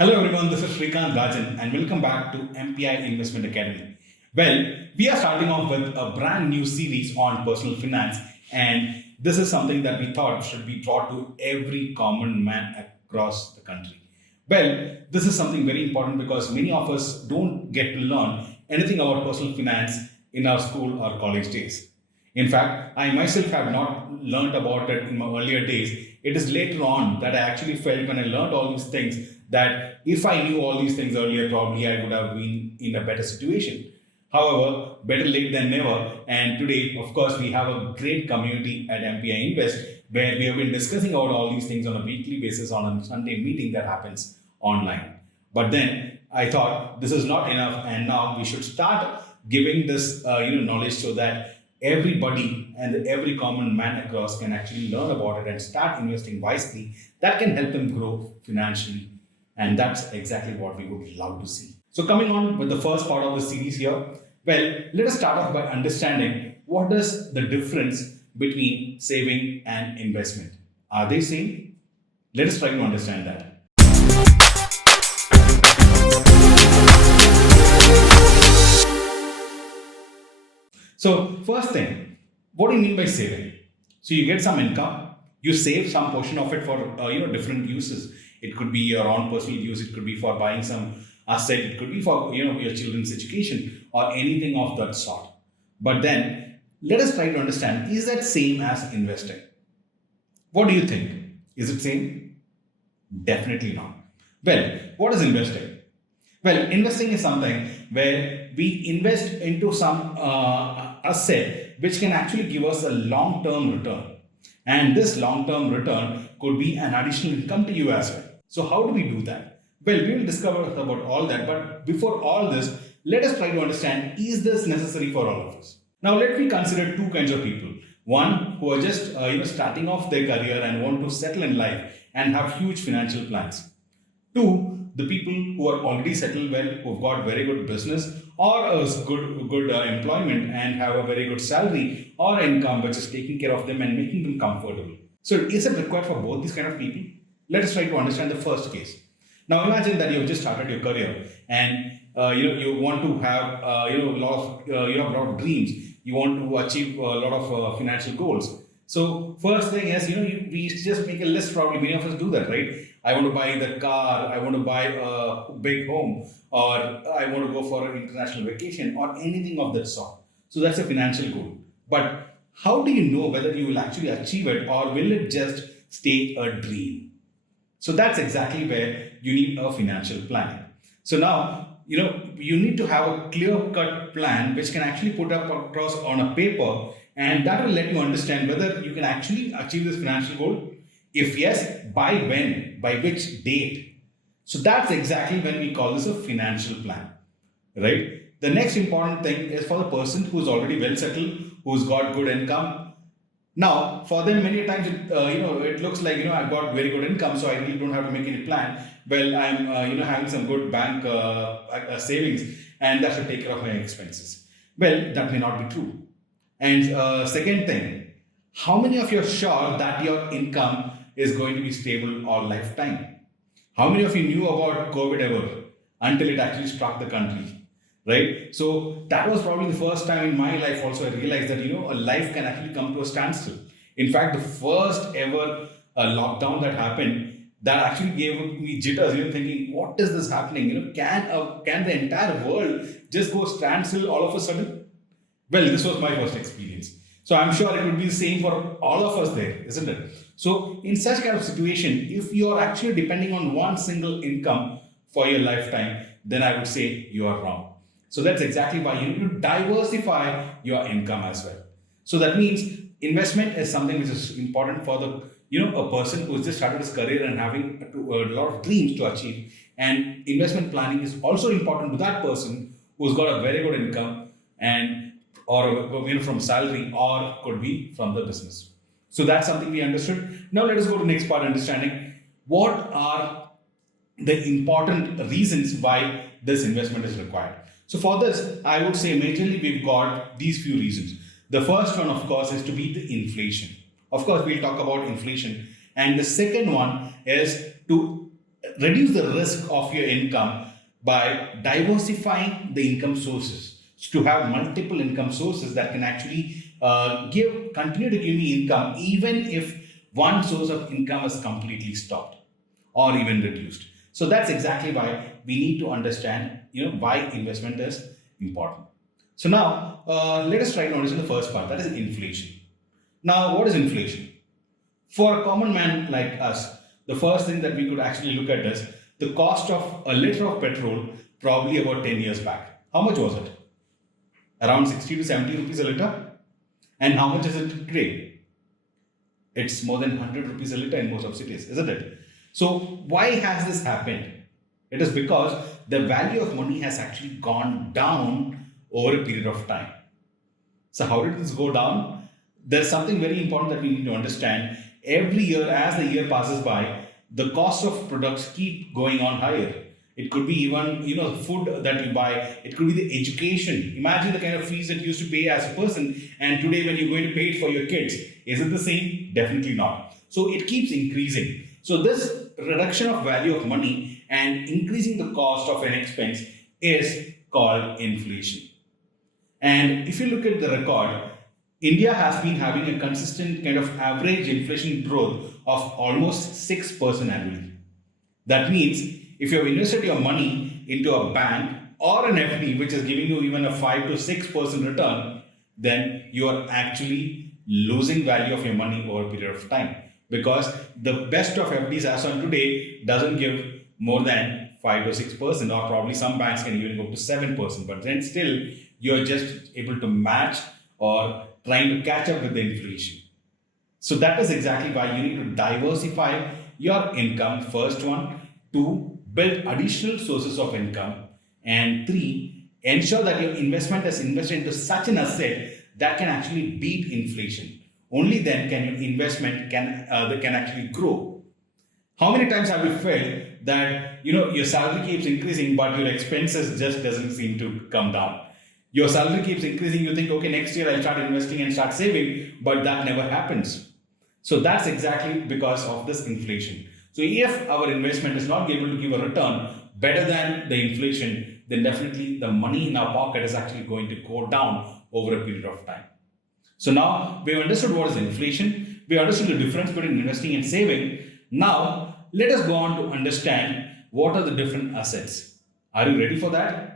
Hello everyone, this is Srikanth Rajan and welcome back to MPI Investment Academy. Well, we are starting off with a brand new series on personal finance, and this is something that we thought should be brought to every common man across the country. Well, this is something very important because many of us don't get to learn anything about personal finance in our school or college days. In fact, I myself have not learned about it in my earlier days. It is later on that I actually felt when I learned all these things that if I knew all these things earlier, probably I would have been in a better situation. However, better late than never. And today, of course, we have a great community at MPI Invest where we have been discussing about all these things on a weekly basis on a Sunday meeting that happens online. But then I thought this is not enough, and now we should start giving this knowledge so that everybody and every common man across can actually learn about it and start investing wisely. That can help them grow financially, and that's exactly what we would love to see. So coming on with the first part of the series here, well, let us start off by understanding what is the difference between saving and investment. Are they same? Let us try to understand that. So first thing, what do you mean by saving? So you get some income, you save some portion of it for different uses. It could be your own personal use, it could be for buying some asset, it could be for your children's education or anything of that sort. But then let us try to understand, is that same as investing? What do you think? Is it same? Definitely not. Well, what is investing? Well, investing is something where we invest into some asset which can actually give us a long-term return. And this long-term return could be an additional income to you as well. So how do we do that? Well, we will discover about all that. But before all this, let us try to understand, is this necessary for all of us? Now, let me consider two kinds of people. One who are just starting off their career and want to settle in life and have huge financial plans. Two, the people who are already settled well, who've got very good business or a good employment and have a very good salary or income which is taking care of them and making them comfortable. So is it required for both these kind of people? Let us try to understand the first case. Now imagine that you have just started your career and you want to have you have a lot of dreams. You want to achieve a lot of financial goals. So first thing is, we just make a list. Probably many of us do that, right? I want to buy the car, I want to buy a big home, or I want to go for an international vacation, or anything of that sort. So that's a financial goal. But how do you know whether you will actually achieve it, or will it just stay a dream? So that's exactly where you need a financial planning. So now, you need to have a clear-cut plan which can actually put up across on a paper, and that will let you understand whether you can actually achieve this financial goal. If yes, by when? By which date? So that's exactly when we call this a financial plan, right? The next important thing is for the person who's already well settled, who's got good income. Now, for them, many times it looks like I've got very good income, so I really don't have to make any plan. Well, I'm having some good bank savings, and that should take care of my expenses. Well, that may not be true. And second thing, how many of you are sure that your income is going to be stable or lifetime? How many of you knew about COVID ever until it actually struck the country, right? So that was probably the first time in my life also I realized that, a life can actually come to a standstill. In fact, the first ever lockdown that happened, that actually gave me jitters, thinking, what is this happening? Can the entire world just go standstill all of a sudden? Well, this was my first experience. So I'm sure it would be the same for all of us there, isn't it? So in such kind of situation, if you are actually depending on one single income for your lifetime, then I would say you are wrong. So that's exactly why you need to diversify your income as well. So that means investment is something which is important for a person who has just started his career and having a lot of dreams to achieve. And investment planning is also important to that person who's got a very good income or from salary, or could be from the business. So that's something we understood. Now let us go to the next part, understanding what are the important reasons why this investment is required. So for this, I would say majorly we've got these few reasons. The first one, of course, is to be the inflation. Of course, we'll talk about inflation. And the second one is to reduce the risk of your income by diversifying the income sources. So to have multiple income sources that can actually continue to give me income even if one source of income is completely stopped or even reduced. So that's exactly why we need to understand, why investment is important. So now let us try to understand the first part, that is inflation. Now, what is inflation? For a common man like us, the first thing that we could actually look at is the cost of a liter of petrol probably about 10 years back. How much was it? Around 60 to 70 rupees a liter? And how much is it today? It's more than 100 rupees a liter in most of cities, isn't it? So why has this happened? It is because the value of money has actually gone down over a period of time. So how did this go down? There's something very important that we need to understand. Every year, as the year passes by, the cost of products keep going on higher. It could be even, food that you buy. It could be the education. Imagine the kind of fees that you used to pay as a person, and today when you're going to pay it for your kids, is it the same? Definitely not. So it keeps increasing. So this reduction of value of money and increasing the cost of an expense is called inflation. And if you look at the record, India has been having a consistent kind of average inflation growth of almost 6% annually. That means if you have invested your money into a bank or an FD which is giving you even a 5 to 6% return, then you are actually losing value of your money over a period of time. Because the best of FDs as on today doesn't give more than 5 to 6%, or probably some banks can even go to 7%. But then still, you're just able to match or trying to catch up with the inflation. So that is exactly why you need to diversify your income. First one, to build additional sources of income. And 3, ensure that your investment is invested into such an asset that can actually beat inflation. Only then can your investment can actually grow. How many times have you felt that your salary keeps increasing but your expenses just doesn't seem to come down? Your salary keeps increasing, you think, okay, next year I'll start investing and start saving, but that never happens. So that's exactly because of this inflation. So if our investment is not able to give a return better than the inflation, then definitely the money in our pocket is actually going to go down over a period of time. So now we've understood what is inflation. We understood the difference between investing and saving. Now let us go on to understand what are the different assets. Are you ready for that?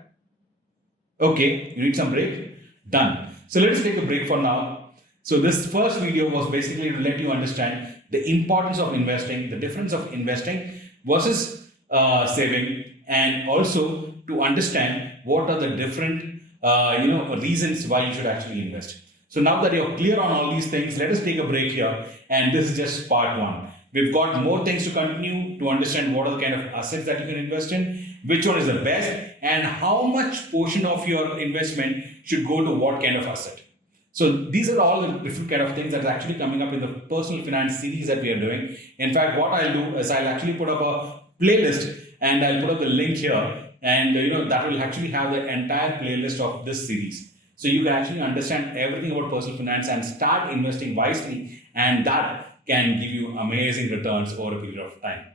Okay, you need some break? Done. So let us take a break for now. So this first video was basically to let you understand the importance of investing, the difference of investing versus saving, and also to understand what are the different reasons why you should actually invest. So now that you're clear on all these things, let us take a break here, and this is just part 1. We've got more things to continue to understand what are the kind of assets that you can invest in, which one is the best, and how much portion of your investment should go to what kind of asset. So these are all the different kind of things that are actually coming up in the personal finance series that we are doing. In fact, what I'll do is I'll actually put up a playlist, and I'll put up the link here, and that will actually have the entire playlist of this series. So you can actually understand everything about personal finance and start investing wisely, and that can give you amazing returns over a period of time.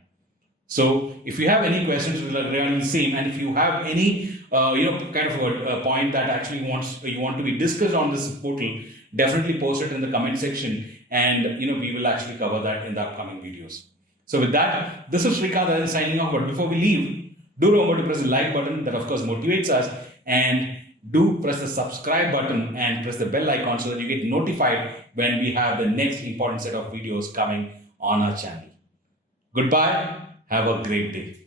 So if you have any questions regarding the same, and if you have any kind of a point that actually you want to be discussed on this portal, definitely post it in the comment section, and we will actually cover that in the upcoming videos. So with that, this is Srikanth signing off. But before we leave, do remember to press the like button. That of course motivates us, and do press the subscribe button and press the bell icon so that you get notified when we have the next important set of videos coming on our channel. Goodbye. Have a great day.